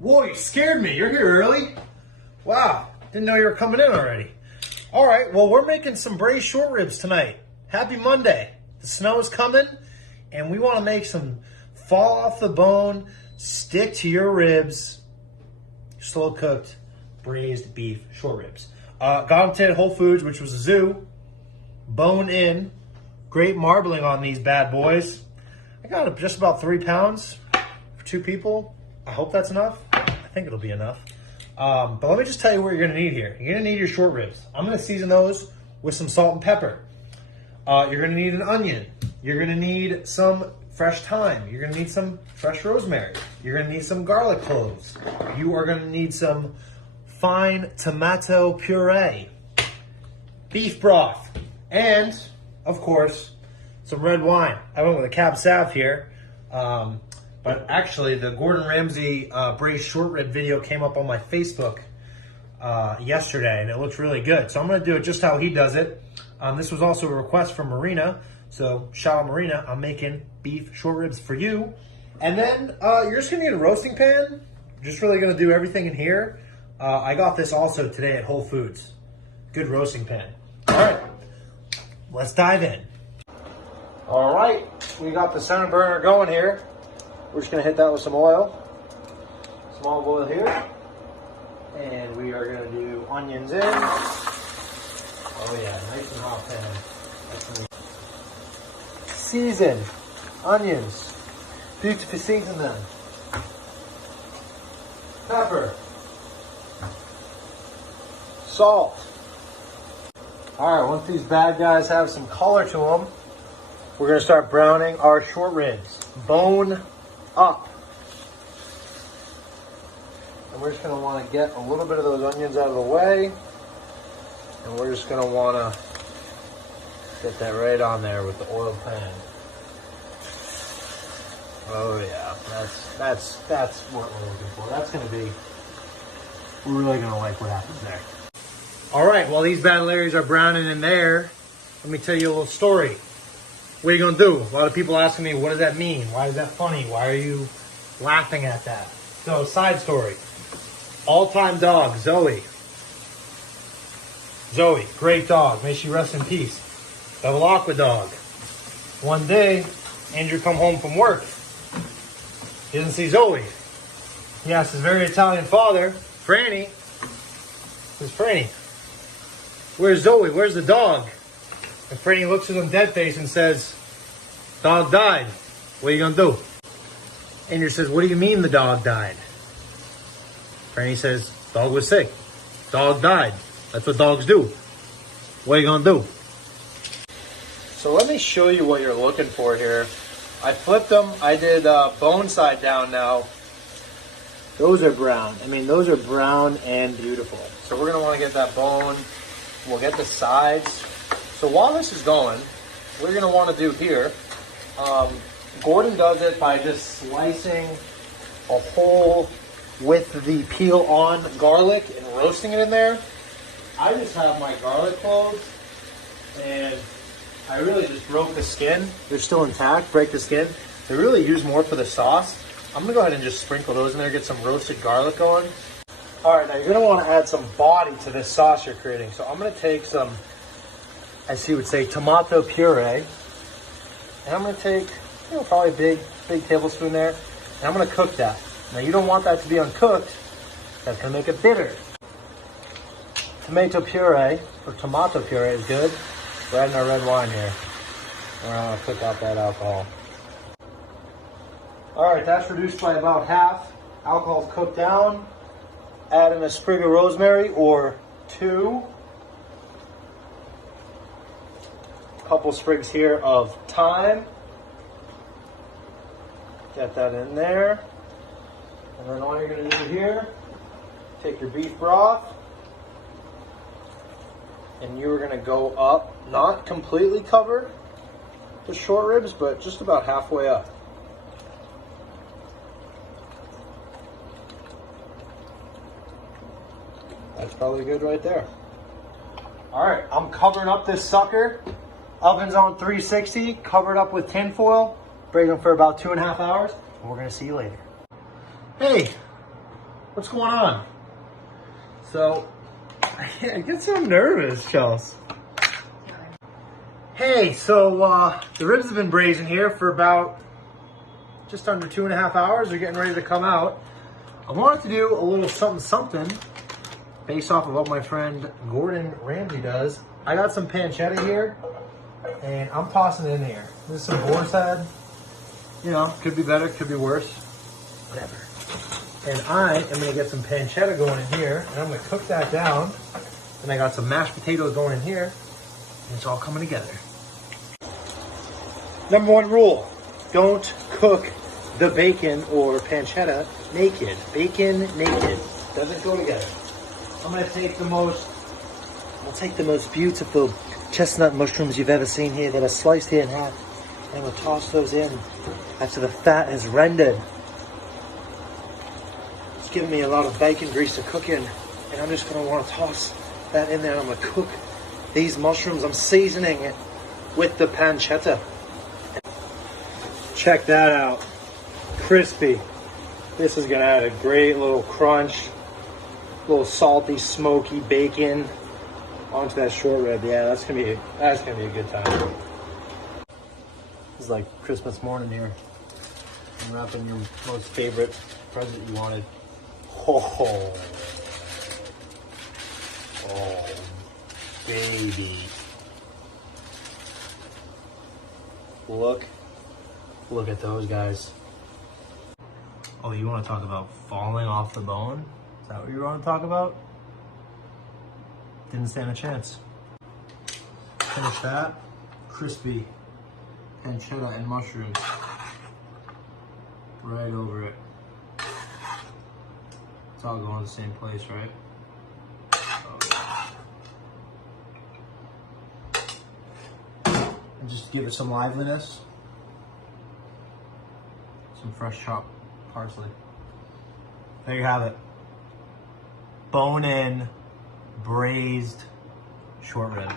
Whoa, you scared me. You're here early. Wow, didn't know you were coming in already. All right, well, we're making some braised short ribs tonight. Happy Monday. The snow is coming, and we want to make some fall off the bone, stick to your ribs, slow cooked braised beef short ribs. Got them today at Whole Foods, which was a zoo. Bone in. Great marbling on these bad boys. I got just about 3 pounds for 2 people. I hope that's enough. I think it'll be enough. But let me just tell you what you're gonna need here. You're gonna need your short ribs. I'm gonna season those with some salt and pepper. You're gonna need an onion. You're gonna need some fresh thyme. You're gonna need some fresh rosemary. You're gonna need some garlic cloves. You are gonna need some fine tomato puree, beef broth, and of course, some red wine. I went with a Cab Sav here. But actually, the Gordon Ramsay braised short rib video came up on my Facebook yesterday, and it looks really good. So I'm going to do it just how he does it. This was also a request from Marina. So shout out Marina, I'm making beef short ribs for you. And then you're just going to need a roasting pan. Just really going to do everything in here. I got this also today at Whole Foods. Good roasting pan. All right, let's dive in. All right, we got the center burner going here. We're just gonna hit that with some oil. Some olive oil here. And we are gonna do onions in. Oh yeah, nice and hot pan. Season onions. Beautifully season them. Pepper. Salt. All right, once these bad guys have some color to them, we're gonna start browning our short ribs. Bone up. And we're just going to want to get a little bit of those onions out of the way. And we're just going to want to get that right on there with the oil pan. Oh yeah, that's what we're looking for. That's going to be, we're really going to like what happens there. All right, while these bad Larrys are browning in there, let me tell you a little story. What are you going to do? A lot of people asking me, what does that mean? Why is that funny? Why are you laughing at that? So, side story. All-time dog, Zoe. Zoe, great dog. May she rest in peace. Bevilacqua dog. One day, Andrew come home from work. He doesn't see Zoe. He asks his very Italian father, Franny. Says, Franny, where's Zoe? Where's the dog? And Franny looks at him dead face and says, dog died. What are you going to do? Andrew says, what do you mean the dog died? Franny says, dog was sick. Dog died. That's what dogs do. What are you going to do? So let me show you what you're looking for here. I flipped them. I did bone side down now. Those are brown. I mean, those are brown and beautiful. So we're going to want to get that bone. We'll get the sides. So while this is going, what you're going to want to do here, Gordon does it by just slicing a hole with the peel on garlic and roasting it in there. I just have my garlic cloves and I really just broke the skin. They're still intact, break the skin. They're really used more for the sauce. I'm going to go ahead and just sprinkle those in there, get some roasted garlic going. All right, now you're going to want to add some body to this sauce you're creating. So I'm going to take some, as he would say, tomato puree. And I'm going to take, probably a big tablespoon there. And I'm going to cook that. Now, you don't want that to be uncooked. That's going to make it bitter. Tomato puree, or tomato puree is good. We're adding our red wine here. We're going to cook out that alcohol. All right, that's reduced by about half. Alcohol's cooked down. Add in a sprig of rosemary or 2. Couple sprigs here of thyme. Get that in there. And then all you're going to do here, take your beef broth, and you're going to go up, not completely cover the short ribs, but just about halfway up. That's probably good right there. All right, I'm covering up this sucker. Oven's on 360, covered up with tin foil. Braise them for about 2.5 hours, and we're gonna see you later. Hey, What's going on? So, I get so nervous, Chels. Hey, so the ribs have been braising here for about just under 2.5 hours. They're getting ready to come out. I wanted to do a little something based off of what my friend Gordon Ramsay does. I got some pancetta here, and I'm tossing it in here. This is some boar's head. You know, could be better, could be worse. Whatever. And I am going to get some pancetta going in here, and I'm going to cook that down. And I got some mashed potatoes going in here, and it's all coming together. Number one rule, don't cook the bacon or pancetta naked. Bacon naked doesn't go together. I'm going to take the most beautiful chestnut mushrooms you've ever seen here that are sliced here in half. And I'm going to toss those in after the fat is rendered. It's giving me a lot of bacon grease to cook in. And I'm just going to want to toss that in there. I'm going to cook these mushrooms. I'm seasoning it with the pancetta. Check that out. Crispy. This is going to add a great little crunch. A little salty, smoky bacon onto that short rib. Yeah, that's gonna be a good time. It's like Christmas morning here. I'm wrapping your most favorite present you wanted. Oh, baby. Look at those guys. Oh, you want to talk about falling off the bone? Is that what you want to talk about? Didn't stand a chance. Finish that. Crispy pancetta and mushrooms. Right over it. It's all going to the same place, right? And just give it some liveliness. Some fresh chopped parsley. There you have it. Bone-in braised short rib.